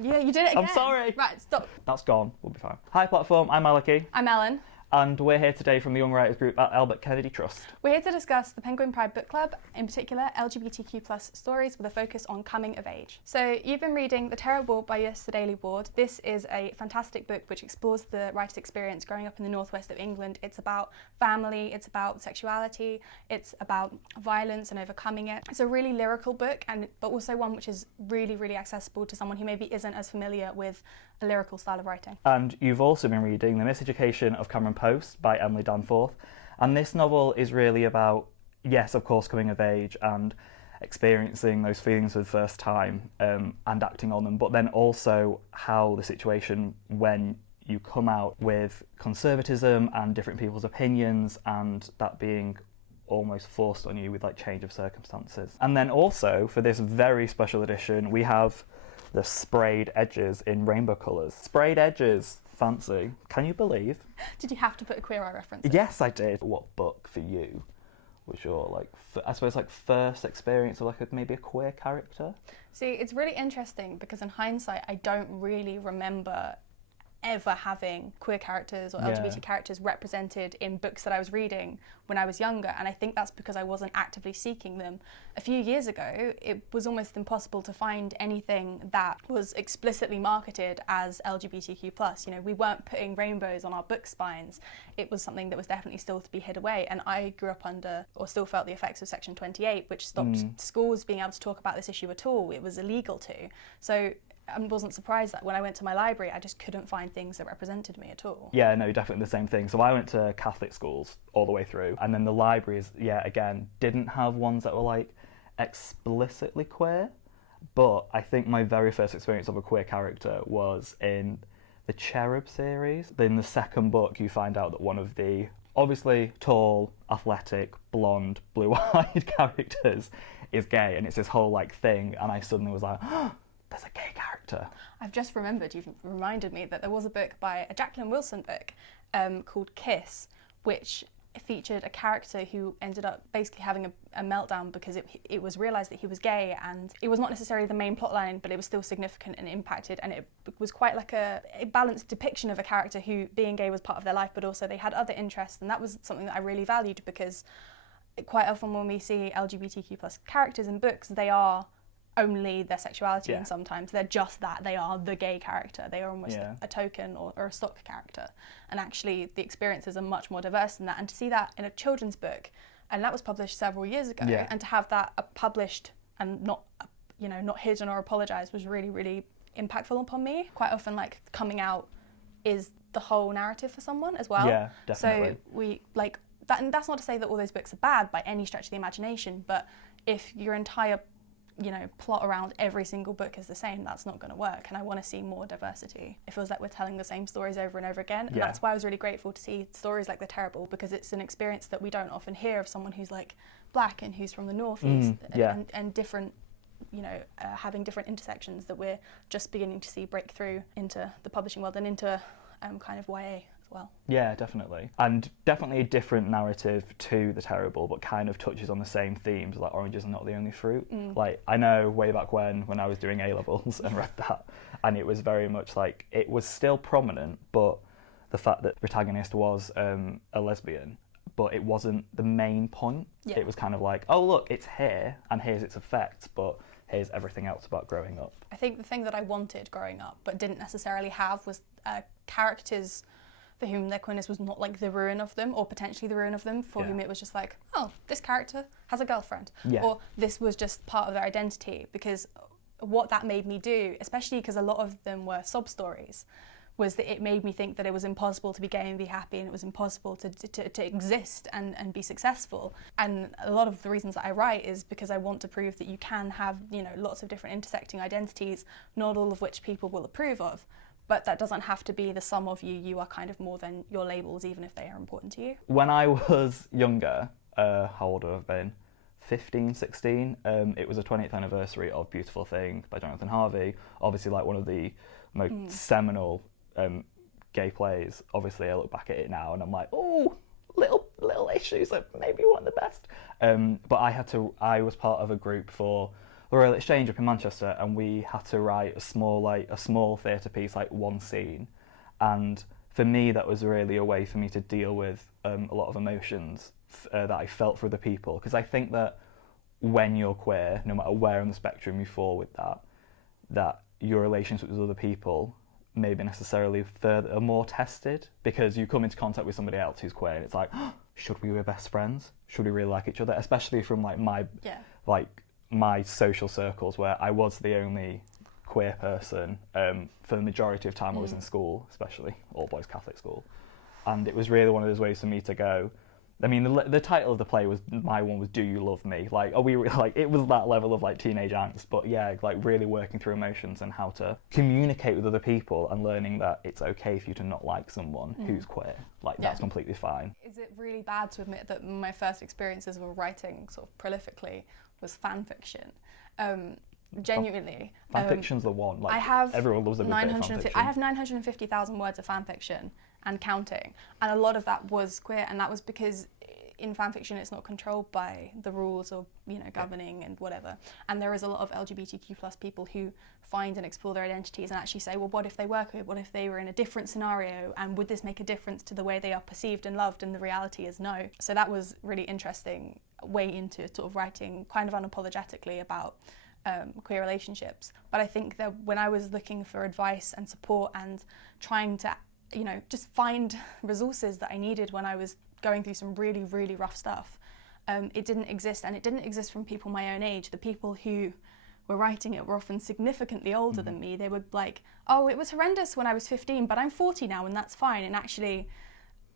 Yeah, you did it again. I'm sorry. Right, stop. That's gone. We'll be fine. Hi, platform. I'm Maliki. I'm Ellen. And we're here today from the Young Writers Group at Albert Kenney Trust. We're here to discuss the Penguin Pride Book Club, in particular LGBTQ+ stories with a focus on coming of age. So you've been reading The Terrible by Yester Daily Ward. This is a fantastic book which explores the writer's experience growing up in the northwest of England. It's about family, it's about sexuality, it's about violence and overcoming it. It's a really lyrical book, but also one which is really, really accessible to someone who maybe isn't as familiar with a lyrical style of writing. And you've also been reading The Miseducation of Cameron Post by Emily Danforth. And this novel is really about, yes, of course, coming of age and experiencing those feelings for the first time and acting on them, but then also how the situation when you come out with conservatism and different people's opinions and that being almost forced on you with like change of circumstances. And then also for this very special edition we have the sprayed edges in rainbow colours. Sprayed edges, fancy. Can you believe? Did you have to put a Queer Eye reference in? Yes, I did. What book for you was your I suppose first experience of maybe a queer character? See, it's really interesting because in hindsight I don't really remember ever having queer characters or LGBT characters represented in books that I was reading when I was younger, and I think that's because I wasn't actively seeking them. A few years ago it was almost impossible to find anything that was explicitly marketed as LGBTQ+. You know, we weren't putting rainbows on our book spines. It was something that was definitely still to be hid away, and I grew up under, or still felt the effects of Section 28, which stopped schools being able to talk about this issue at all. It was illegal to. So I wasn't surprised that when I went to my library I just couldn't find things that represented me at all. Yeah, no, definitely the same thing. So I went to Catholic schools all the way through, and then the libraries, again, didn't have ones that were explicitly queer, but I think my very first experience of a queer character was in the Cherub series. In the second book you find out that one of the obviously tall, athletic, blonde, blue-eyed characters is gay, and it's this whole thing, and I suddenly was like, oh, there's a gay character. I've just remembered, you've reminded me that there was a book by a Jacqueline Wilson book called Kiss, which featured a character who ended up basically having a meltdown because it was realised that he was gay, and it was not necessarily the main plotline, but it was still significant and impacted, and it was quite like a balanced depiction of a character who being gay was part of their life, but also they had other interests, and that was something that I really valued, because quite often when we see LGBTQ+ characters in books, they are only their sexuality, and sometimes they're just that, they are the gay character, they are almost a token or a stock character, and actually the experiences are much more diverse than that, and to see that in a children's book, and that was published several years ago, and to have that published and not hidden or apologised was really, really impactful upon me. Quite often coming out is the whole narrative for someone as well. Yeah, definitely. So we that, and that's not to say that all those books are bad by any stretch of the imagination, but if your entire plot around every single book is the same, that's not going to work, and I want to see more diversity. It feels like we're telling the same stories over and over again, and that's why I was really grateful to see stories like The Terrible, because it's an experience that we don't often hear of someone who's black and who's from the northeast and different, having different intersections that we're just beginning to see break through into the publishing world and into kind of YA as well. Yeah, definitely. And definitely a different narrative to The Terrible, but kind of touches on the same themes, like oranges are not the only fruit. I know way back when I was doing A-levels and read that, and it was very much it was still prominent, but the fact that the protagonist was a lesbian, but it wasn't the main point. It was kind of oh look, it's here, and here's its effects, but here's everything else about growing up. I think the thing that I wanted growing up, but didn't necessarily have, was characters for whom their queerness was not the ruin of them, or potentially the ruin of them, for whom it was just oh, this character has a girlfriend, or this was just part of their identity, because what that made me do, especially because a lot of them were sob stories, was that it made me think that it was impossible to be gay and be happy, and it was impossible to exist and be successful. And a lot of the reasons that I write is because I want to prove that you can have, lots of different intersecting identities, not all of which people will approve of, but that doesn't have to be the sum of you. You are kind of more than your labels, even if they are important to you. When I was younger, how old would I have been? 15, 16, it was the 20th anniversary of Beautiful Thing by Jonathan Harvey, obviously one of the most seminal gay plays. Obviously I look back at it now and I'm oh, little issues that maybe weren't the best, but I was part of a group for Royal Exchange up in Manchester, and we had to write a small theatre piece, like one scene. And for me, that was really a way for me to deal with a lot of emotions that I felt for other people. Because I think that when you're queer, no matter where on the spectrum you fall with that your relationships with other people maybe necessarily are more tested, because you come into contact with somebody else who's queer and it's like, oh, should we be best friends? Should we really like each other? Especially from like my social circles, where I was the only queer person for the majority of time I was in school, especially all boys Catholic school. And it was really one of those ways for me to go, I mean, the title of the play was, my one was Do You Love Me? Like, it was that level of like teenage angst, but yeah, like really working through emotions and how to communicate with other people and learning that it's okay for you to not like someone who's queer. Like, that's completely fine. Is it really bad to admit that my first experiences with writing sort of prolifically was fan fiction? Genuinely. Fanfiction's the one. Like, everyone loves a good bit of fanfiction. I have 950,000 words of fanfiction and counting, and a lot of that was queer, and that was because in fanfiction it's not controlled by the rules or governing and whatever, and there is a lot of LGBTQ plus people who find and explore their identities and actually say, well, what if they were queer? What if they were in a different scenario, and would this make a difference to the way they are perceived and loved? And the reality is no. So that was really interesting way into sort of writing kind of unapologetically about queer relationships. But I think that when I was looking for advice and support and trying to just find resources that I needed when I was going through some really, really rough stuff, it didn't exist, and it didn't exist from people my own age. The people who were writing it were often significantly older than me. They were like, oh, it was horrendous when I was 15, but I'm 40 now and that's fine. And actually,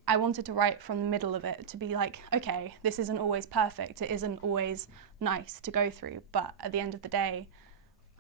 I wanted to write from the middle of it, to be like, okay, this isn't always perfect, it isn't always nice to go through, but at the end of the day,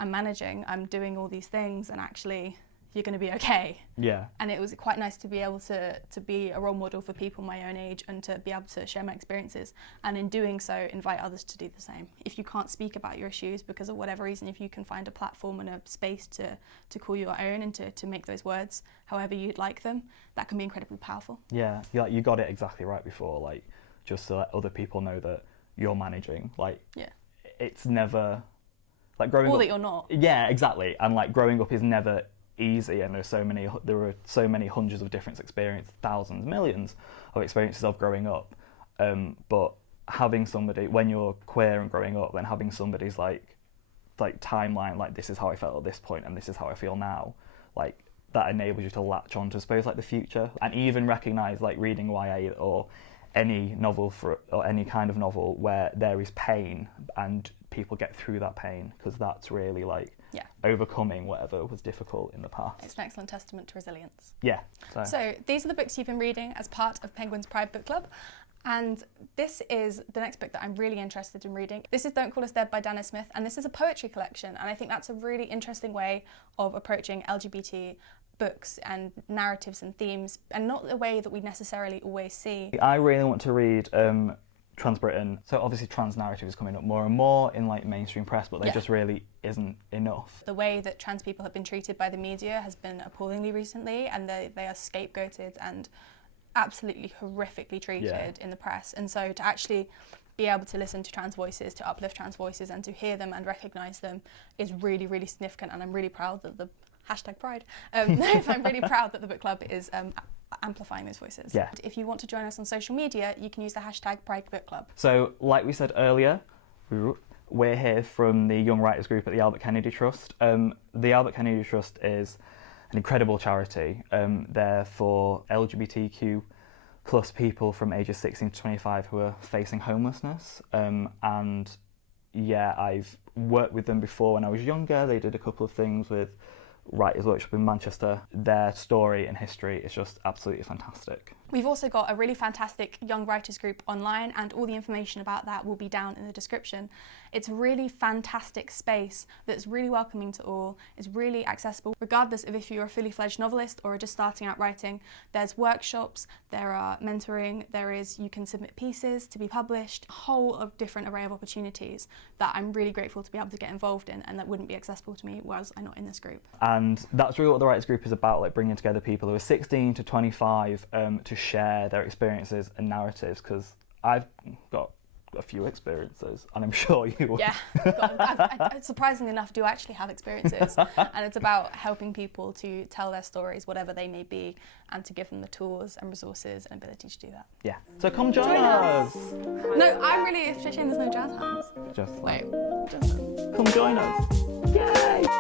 I'm managing, I'm doing all these things, and actually, you're going to be okay. Yeah. And it was quite nice to be able to be a role model for people my own age and to be able to share my experiences, and in doing so invite others to do the same. If you can't speak about your issues because of whatever reason, if you can find a platform and a space to call your own and to make those words however you'd like them, that can be incredibly powerful. Yeah, you got it exactly right before, like, just to let other people know that you're managing. Like, it's never, like, growing up... Or that you're not. Yeah, exactly. And like, growing up is never easy, and there are so many hundreds of different experiences, thousands, millions of experiences of growing up, but having somebody, when you're queer and growing up, then having somebody's like timeline, like, this is how I felt at this point and this is how I feel now, like, that enables you to latch on to, I suppose, like, the future, and even recognise, like, reading YA or any novel or any kind of novel where there is pain and people get through that pain, because that's really like overcoming whatever was difficult in the past. It's an excellent testament to resilience. Yeah. So these are the books you've been reading as part of Penguin's Pride Book Club. And this is the next book that I'm really interested in reading. This is Don't Call Us Dead by Dana Smith, and this is a poetry collection, and I think that's a really interesting way of approaching LGBT books and narratives and themes, and not the way that we necessarily always see. I really want to read Trans Britain. So obviously trans narrative is coming up more and more in like mainstream press, but there just really isn't enough. The way that trans people have been treated by the media has been appallingly recently, and they are scapegoated and absolutely horrifically treated in the press. And so to actually be able to listen to trans voices, to uplift trans voices, and to hear them and recognise them is really, really significant, and I'm really proud that the #Pride. I'm really proud that the book club is amplifying those voices. Yeah. If you want to join us on social media, you can use the #Pride Book Club. So, like we said earlier, we're here from the Young Writers Group at the Albert Kenney Trust. The Albert Kenney Trust is an incredible charity. They're for LGBTQ plus people from ages 16 to 25 who are facing homelessness. And yeah, I've worked with them before when I was younger. They did a couple of things with Writers Workshop in Manchester. Their story and history is just absolutely fantastic. We've also got a really fantastic Young Writers group online, and all the information about that will be down in the description. It's a really fantastic space that's really welcoming to all. It's really accessible, regardless of if you're a fully fledged novelist or are just starting out writing. There's workshops, there are mentoring, you can submit pieces to be published, a whole of different array of opportunities that I'm really grateful to be able to get involved in, and that wouldn't be accessible to me was I not in this group. And that's really what the Writers Group is about, like bringing together people who are 16 to 25 to share their experiences and narratives, because I've got a few experiences, and I'm sure you will. Yeah, I surprisingly enough, do actually have experiences, and it's about helping people to tell their stories, whatever they may be, and to give them the tools and resources and ability to do that. Yeah. So come join us. No, I'm really, it's a shame there's no jazz hands. Just Wait, just come join us. Yay!